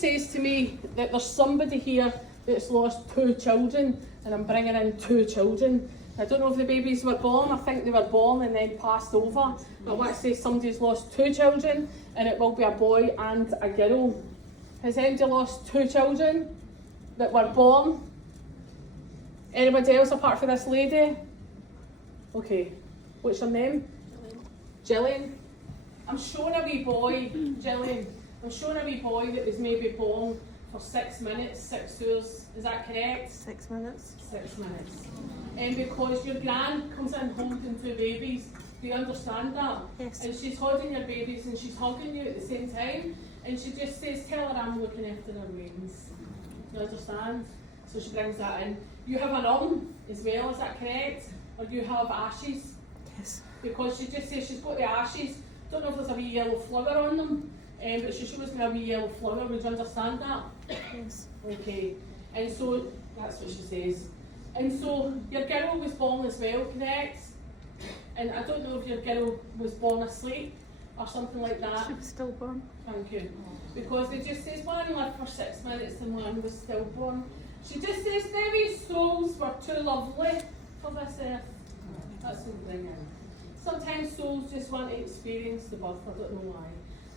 Says to me that there's somebody here that's lost 2 children and I'm bringing in 2 children. I don't know if the babies were born, I think they were born and then passed over. But what I say, somebody's lost 2 children and it will be a boy and a girl. Has anybody lost 2 children that were born? Anybody else apart from this lady? Okay, what's your name? Gillian. I'm showing a wee boy, Gillian. I'm showing a wee boy that was maybe born for 6 minutes, 6 hours. Is that correct? 6 minutes. 6 minutes. And because your gran comes in holding 2 babies, do you understand that? Yes. And she's holding your babies and she's hugging you at the same time. And she just says, tell her I'm looking after her wings. You understand? So she brings that in. You have an urn as well, is that correct? Or you have ashes? Yes. Because she just says she's got the ashes. Don't know if there's a wee yellow flower on them, but she shows me a wee yellow flower. Would you understand that? Yes. Okay. And so, that's what she says. And so, your girl was born as well, correct? And I don't know if your girl was born asleep or something like that. She was stillborn. Thank you. Because it just says one lived for 6 minutes and one was stillborn. She just says baby souls were too lovely for this earth. That's the thing. Sometimes souls just want to experience the birth, I don't know why.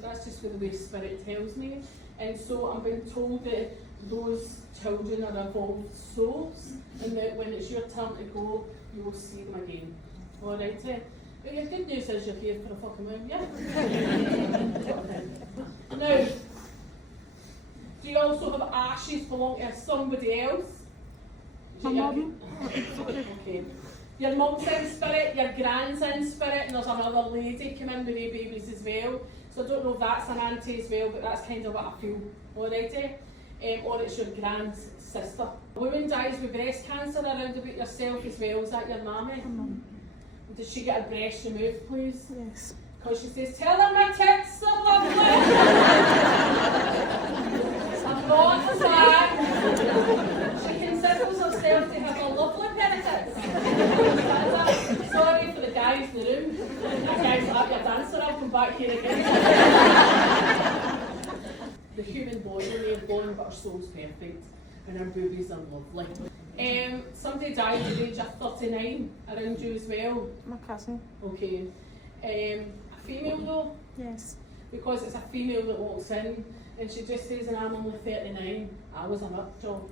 That's just what the way Spirit tells me. And so I'm being told that those children are evolved souls and that when it's your turn to go, you will see them again. Alright? But your good news is you're here for a fucking while, yeah? Now, do you also have ashes belonging to somebody else? My mum. Okay. Your mum's in spirit, your gran's in spirit, and there's another lady come in with their babies as well. So I don't know if that's an auntie as well, but that's kind of what I feel already. Or it's your grand's sister. A woman dies with breast cancer around about yourself as well. Is that your mammy? Does she get her breast removed, please? Yes. Because she says, tell her my tits are lovely. I'm not for that. She considers herself to have a lovely pair of tits. Sorry for the guys in the room. Guys, I'll be a dancer, I'll come back here again. The human body may have gone, but our soul's perfect. And our boobies are lovely. Somebody died at the age of 39 around you as well. My cousin. Okay. A female though? Yes. Because it's a female that walks in and she just says, and I'm only 39, I was a nut job.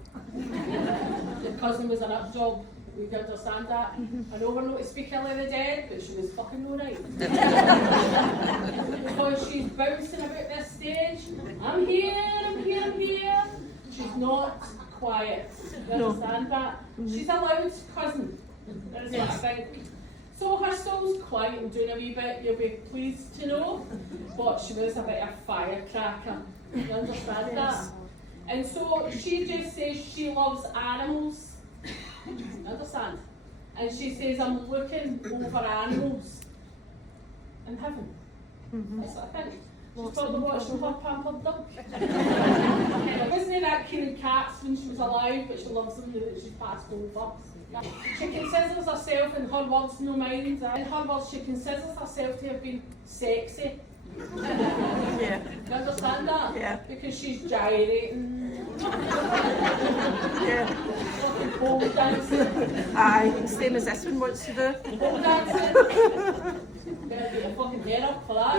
Your cousin was a nut job. We can understand that. I know we're not to speak ill of the dead, but she was fucking alright. Because she's bouncing about this stage. I'm here, I'm here, I'm here. She's not quiet. You understand that? She's a loud cousin. That's what I think. So her soul's quiet and doing a wee bit, you'll be pleased to know. But she was a bit of a firecracker. You understand that? And so she just says she loves animals. You understand? And she says, I'm looking over animals in heaven. That's what I think. She's probably watching her pampered duck. Wasn't it that keen of cats when she was alive, but she loves them now that she's passed over? She considers herself, in her words, no mind, in her words, she considers herself to have been sexy. Yeah. You understand that? Yeah. Because she's gyrating. Yeah. Pole dancing. Aye, same as this one wants to do. Pole dancing. Better get your fucking hair up for that.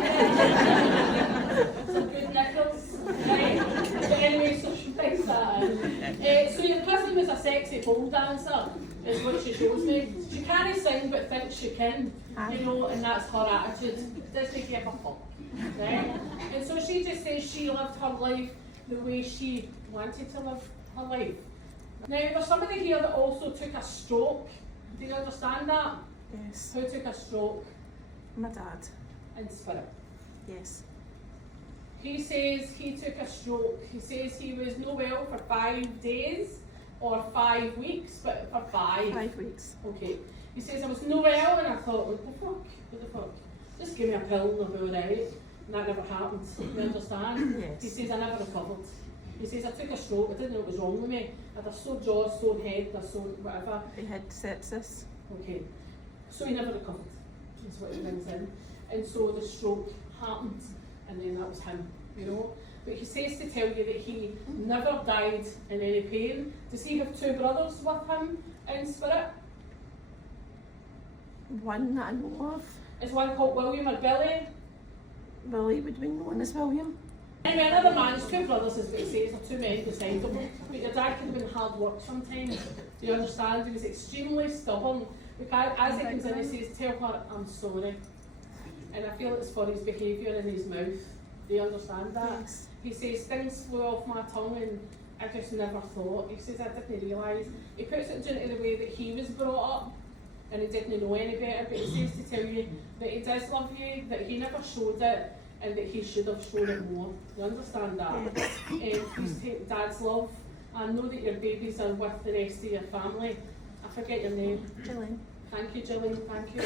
Some good knickers. Right? But anyway, so she thinks that. So your cousin was a sexy pole dancer, is what she shows me. She can't sing but thinks she can, you know, and that's her attitude. Doesn't give a fuck. Right? And so she just says she lived her life the way she wanted to live her life. Now, there's somebody here that also took a stroke. Do you understand that? Yes. Who took a stroke? My dad. In spirit. Yes. He says he took a stroke. He says he was no well for 5 days or 5 weeks, but for 5. 5 weeks. Okay. He says I was no well, and I thought, what the fuck? What the fuck? Just give me a pill and I'll be alright. And that never happened. You understand? Yes. He says I never recovered. He says I took a stroke, I didn't know what was wrong with me. I had a sore jaw, sore head, a sore whatever. He had sepsis. Okay. So he never recovered. That's what he brings in. And so the stroke happened, and then that was him, you know. but he says to tell you that he never died in any pain. Does he have two brothers with him in spirit? One that I know of. Is one called William or Billy? Billy would be known as William. Anyway, another man's two brothers, as it says, are two men beside him. But your dad could have been hard work sometimes. Do you understand? He was extremely stubborn. Because as he comes in, he says, tell her I'm sorry. And I feel it's for his behaviour in his mouth. Do you understand that? Yes. He says, things flew off my tongue and I just never thought. He says, I didn't realise. He puts it into the way that he was brought up and he didn't know any better, but he says to tell you that he does love you, that he never showed it and that he should have shown it more. You understand that? Yes. Please take Dad's love and know that your babies are with the rest of your family. I forget your name. Gillian. Thank you, Gillian. Thank you.